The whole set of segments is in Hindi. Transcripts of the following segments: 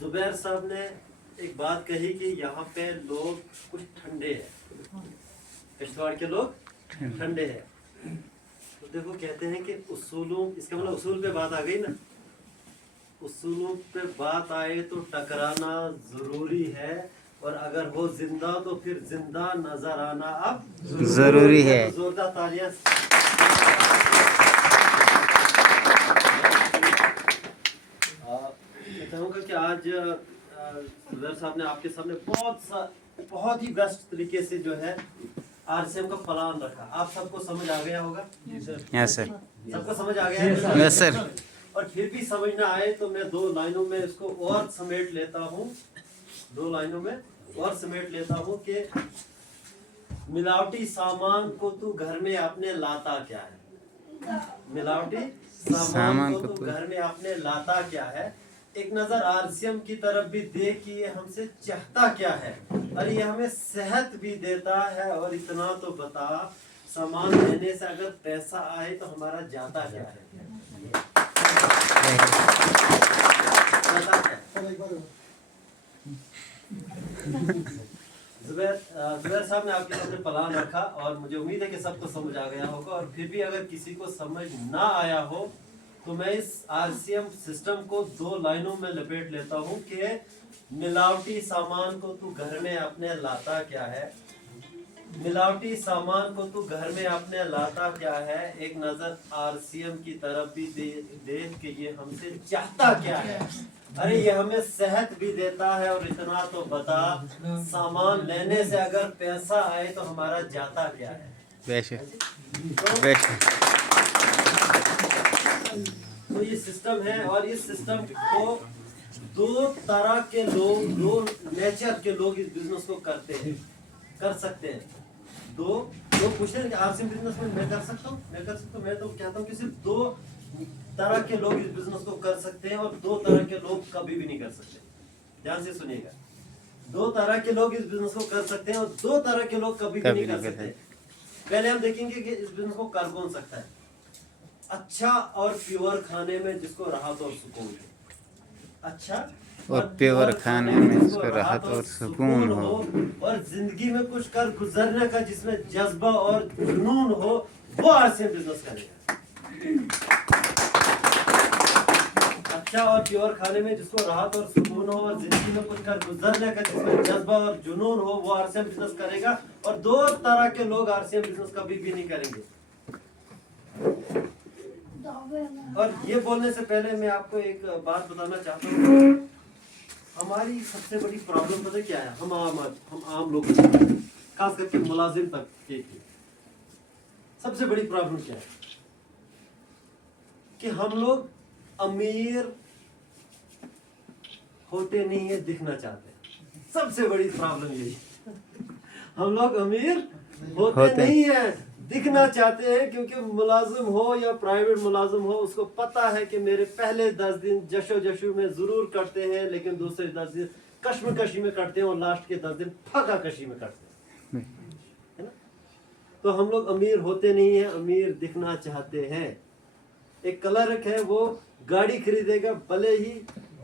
जुबैर साहब ने एक बात कही कि यहाँ पे लोग कुछ ठंडे हैं, किश्तवाड़ के लोग ठंडे हैं। तो देखो कहते हैं कि उसूलों, इसका मतलब उसूल पे बात आ गई ना। उसूलों पे बात आए तो टकराना जरूरी है, और अगर वो जिंदा तो फिर जिंदा नजर आना अब जरूरी है। तो जोरदार तालियां। मैं चाहूँगा कि आज जुबैर साहब ने आपके सामने बहुत ही बेस्ट तरीके से जो है आरसीएम का प्लान रखा। आप सबको समझ आ गया होगा? Yes sir. सबको समझ आ गया है? Yes sir. और फिर भी समझ ना आए तो मैं 2 लाइनों में इसको और समेट लेता हूँ। 2 लाइनों में और समेट लेता हूँ कि मिलावटी सामान को तू घर में अपने लाता क्या है? मिलावटी सामान को तू घर में अपने लाता क्या है? एक नजर आरसीएम की तरफ भी देख कि ये हमसे चाहता क्या है। अरे ये हमें सेहत भी देता है, और इतना तो बता, सामान लेने से अगर पैसा आए तो हमारा जाता क्या है? जुबैर साहब ने आपके सामने प्लान रखा, और मुझे उम्मीद है कि सबको समझ आ गया होगा। और फिर भी अगर किसी को समझ ना आया हो तो मैं इस आरसीएम सिस्टम को 2 लाइनों में लपेट लेता हूँ कि मिलावटी सामान को तू घर में अपने लाता क्या है? मिलावटी सामान को तू घर में अपने लाता क्या है? एक नजर आरसीएम की तरफ भी देख के ये हमसे चाहता क्या है? अरे ये हमें सेहत भी देता है, और इतना तो बता, सामान लेने से अगर पैसा आए तो हमारा जाता क्या है? तो ये सिस्टम है, और इस सिस्टम को 2 तरह के लोग, 2 नेचर के लोग इस बिजनेस को करते हैं, कर सकते हैं। 2 लोग पूछते हैं कि आरसीएम बिजनेस में मैं कर सकता हूँ, मैं कर सकता हूँ। मैं तो कहता हूँ कि सिर्फ 2 तरह के लोग इस बिजनेस को कर सकते हैं, और 2 तरह के लोग कभी भी नहीं कर सकते। ध्यान से सुनिएगा, 2 तरह के लोग इस बिजनेस को कर सकते हैं, और 2 तरह के लोग कभी भी नहीं कर सकते। पहले हम देखेंगे कि इस बिजनेस को कर कौन सकता है। अच्छा और प्योर खाने में जिसको राहत और सुकून है। अच्छा और प्योर खाने में जिसको राहत और सुकून हो, और जिंदगी में कुछ कर गुजरने का जिसमें जज्बा और जुनून हो, वो आरसीएम बिजनेस करेगा। अच्छा और प्योर खाने में जिसको राहत और सुकून हो, और जिंदगी में कुछ कर गुजरने का जिसमें जज्बा और जुनून हो, वो आरसीएम बिजनेस करेगा। और 2 तरह के लोग आरसीएम बिजनेस कभी भी नहीं करेंगे। और ये बोलने से पहले मैं आपको एक बात बताना चाहता हूँ। हमारी सबसे बड़ी प्रॉब्लम पता क्या है? हम आम लोग, खास करके मुलाजिम तक की सबसे बड़ी प्रॉब्लम क्या है कि हम लोग अमीर होते नहीं है, दिखना चाहते हैं। सबसे बड़ी प्रॉब्लम यही, हम लोग अमीर होते नहीं है, दिखना चाहते हैं। क्योंकि मुलाजिम हो या प्राइवेट मुलाजिम हो, उसको पता है कि मेरे पहले 10 दिन जशो में जरूर करते हैं, लेकिन दूसरे 10 दिन कश्मकशी में करते हैं, और लास्ट के 10 दिन फका कशी में करते हैं, है ना? तो हम लोग अमीर होते नहीं है, अमीर दिखना चाहते हैं। एक क्लर्क है, वो गाड़ी खरीदेगा, भले ही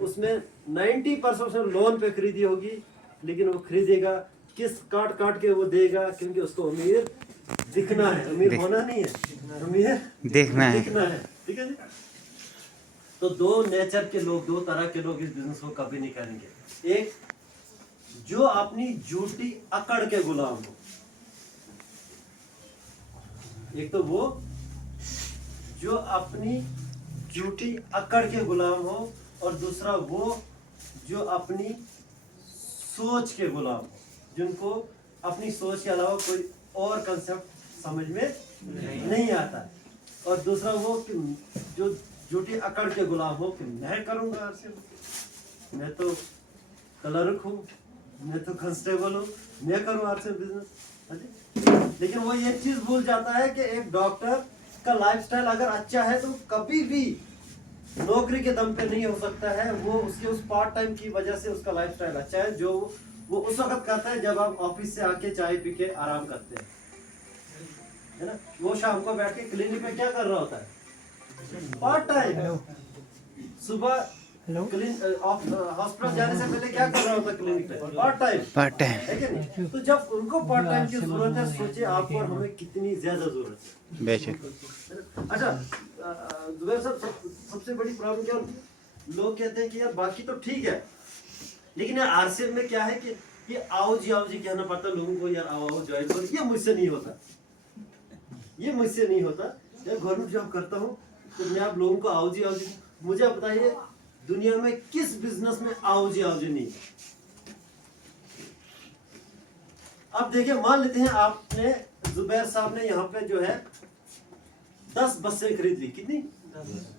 उसमें 90% लोन पे खरीदी होगी, लेकिन वो खरीदेगा, किस काट काट के वो देगा, क्योंकि उसको अमीर दिखना है, अमीर होना नहीं है, अमीर दिखना है। ठीक है जी? तो 2 नेचर के लोग, 2 तरह के लोग इस बिजनेस को कभी नहीं करेंगे। एक जो अपनी झूठी अकड़ के गुलाम हो, एक तो वो जो अपनी झूठी अकड़ के गुलाम हो, और दूसरा वो जो अपनी सोच के गुलाम हो, जिनको अपनी सोच के अलावा कोई और कंसेप्ट समझ में नहीं आता। और दूसरा वो कि जो झूठी अकड़ के गुलाम हो कि मैं करूंगा आरसीएम, मैं तो क्लर्क हूँ, मैं तो कांस्टेबल हूँ, मैं करूँ आरसीएम बिजनेस। लेकिन वो ये चीज भूल जाता है कि एक डॉक्टर का लाइफस्टाइल अगर अच्छा है तो कभी भी नौकरी के दम पे नहीं हो सकता है। वो उसके उस पार्ट टाइम की वजह से उसका लाइफस्टाइल अच्छा है, जो वो उस वक्त करता है जब आप ऑफिस से आके चाय पी के आराम करते हैं, है ना? वो शाम को बैठ के क्लिनिक पे क्या कर रहा होता है? Part time. सुबह हॉस्पिटल जाने से पहले क्या कर रहा होता क्लिनिक पे? पार्ट टाइम पार्ट टाइम है कि नहीं? तो जब उनको पार्ट टाइम की जरूरत है, सोचिए आपको और हमें कितनी ज्यादा जरूरत है। बेशक। अच्छा जुबैर साहब, सबसे बड़ी प्रॉब्लम क्या, लोग कहते हैं कि यार बाकी तो ठीक है, लेकिन यार आरसीएम में क्या है कि ये आओ जी कहना पड़ता है लोगों को, यार आओ ज्वाइन करो। ये मुझसे नहीं होता, ये मुझसे नहीं होता। मैं गवर्नमेंट जॉब करता हूँ तो मैं आप लोगों को आओ जी मुझे आप बताइए दुनिया में किस बिजनेस में आओ जी नहीं। अब देखिए, मान लेते हैं आपने, जुबैर साहब ने यहाँ पे जो है 10 बसें खरीद ली। कितनी?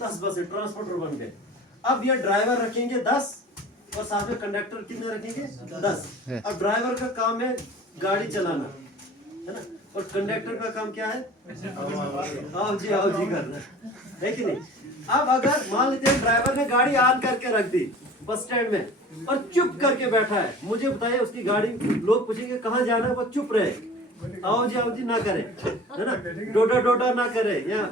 10 बसें, ट्रांसपोर्टर बन गए। अब ये ड्राइवर रखेंगे 10 और साथ में कंडक्टर कितने रखेंगे? 10। अब ड्राइवर का काम है गाड़ी चलाना, है ना, और कंडक्टर का काम क्या है? आओ जी करना, है कि नहीं? अब अगर मान लेते हैं ड्राइवर ने गाड़ी ऑन करके रख दी बस स्टैंड में और चुप करके बैठा है, मुझे बताइए उसकी गाड़ी, लोग पूछेंगे कहाँ जाना है, वो चुप रहे, आओ जी ना करे, है ना, डोडा ना करे या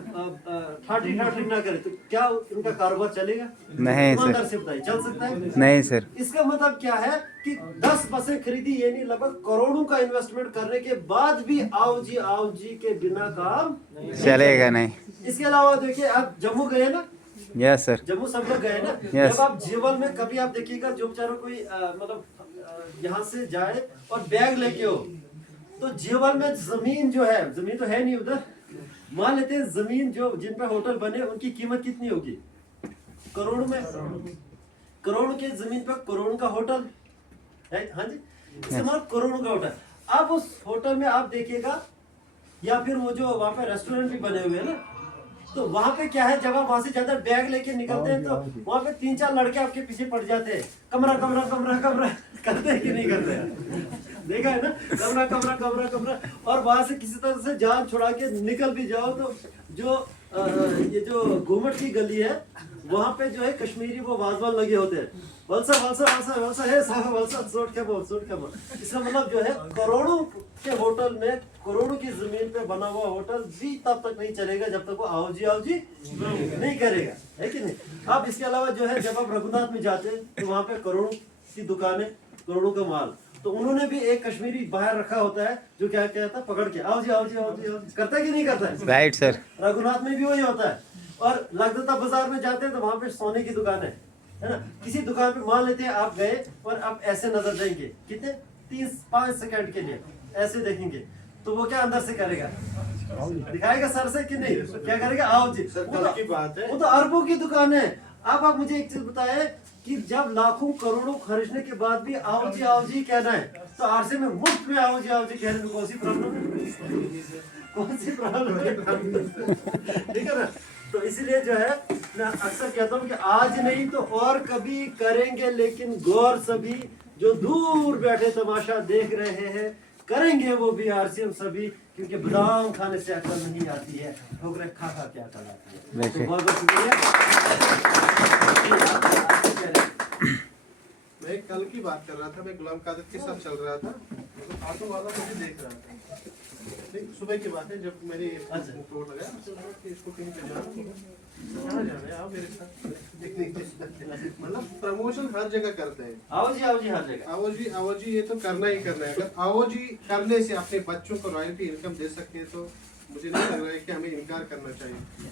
ठाठी ना करे, तो क्या उनका कारोबार चलेगा? नहीं ईमानदार सर, से बताइए, चल सकता है? नहीं सर। इसका मतलब क्या है कि 10 बसें खरीदी, ये नहीं, लगभग करोड़ों का इन्वेस्टमेंट करने के बाद भी आओ जी के बिना काम चलेगा नहीं। इसके अलावा देखिए, आप जम्मू गए ना? Yes sir. जम्मू सब लोग गए ना? Yes. जब आप जीवन में कभी आप देखिएगा, जो बेचारा कोई मतलब यहाँ से जाए और बैग लेके हो, तो जीवन में जमीन जो है, जमीन तो है नहीं उधर, मान लेते हैं जमीन जो जिन पे होटल बने उनकी कीमत कितनी होगी? करोड़ों में। करोड़ के जमीन पर करोड़ का होटल है। हाँ जी, करोड़ों का होटल। अब उस होटल में आप देखिएगा, या फिर वो जो वहाँ पे रेस्टोरेंट भी बने हुए हैं ना, तो वहाँ पे क्या है, जब आप वहाँ से ज्यादा बैग लेके निकलते हैं तो वहाँ पे 3-4 लड़के आपके पीछे पड़ जाते हैं, कमरा करते हैं कि नहीं करते हैं? देखा है ना, कमरा, और वहाँ से किसी तरह से जान छुड़ा के निकल भी जाओ तो जो ये जो घूमट की गली है वहाँ पे जो है कश्मीरी वो वाजवान लगे होते हैं, वलसा है साहब, वलसा सोट के बोल। इसका मतलब जो है करोड़ों के होटल में, करोड़ों की जमीन पे बना हुआ होटल भी तब तक नहीं चलेगा जब तक वो आओ जी नहीं करेगा, है कि नहीं? अब इसके अलावा जो है, जब आप रघुनाथ में जाते हैं तो वहाँ पे करोड़ों की दुकानें, करोड़ों का माल, तो उन्होंने भी एक कश्मीरी बाहर रखा होता है जो क्या कहता है, पकड़ के आओ जी करता है कि नहीं करता है? Right sir. रघुनाथ में भी वही होता है। और लगता बाजार में जाते हैं तो वहां पे सोने की दुकान है ना, किसी दुकान पे मान लेते हैं आप गए और आप ऐसे नजर देंगे, कितने 3-5 सेकंड के लिए ऐसे देखेंगे, तो वो क्या अंदर से करेगा? दिखाएगा सर से कि नहीं? क्या करेगा? आओ जी। वो तो अरबों की दुकान है। अब आप मुझे एक चीज बताए कि जब लाखों करोड़ों खर्चने के बाद भी आओ जी कहना है, तो आरसे में मुफ्त में आओ जी कहने में कौन सी प्रॉब्लम है? कौन सी प्रॉब्लम है? ठीक है ना? तो इसीलिए जो है मैं अक्सर कहता हूँ कि आज नहीं तो और कभी करेंगे, लेकिन गौर सभी जो दूर बैठे तमाशा देख रहे हैं, करेंगे वो भी आरसीएम सभी, क्योंकि बादाम खाने से अकल नहीं आती है, ठोकरें खा के अकल आती है। तो बहुत बहुत शुक्रिया। मैं कल की बात कर रहा था, मैं गुलाम कादिर के साथ चल रहा था, मतलब ऑटो वाला मुझे देख रहा था, सुबह की बात है, जब मैंने रोड लगाया कि इसको कहीं पे जाना है, आप मेरे साथ देखने के लिए, मतलब प्रमोशन हर जगह करते हैं, आओ जी हर जगह, आओ जी ये तो करना ही करना है। अगर आओ जी करने से अपने बच्चों को रॉयल्टी इनकम दे सकते हैं तो मुझे नहीं लग रहा है कि हमें इनकार करना चाहिए।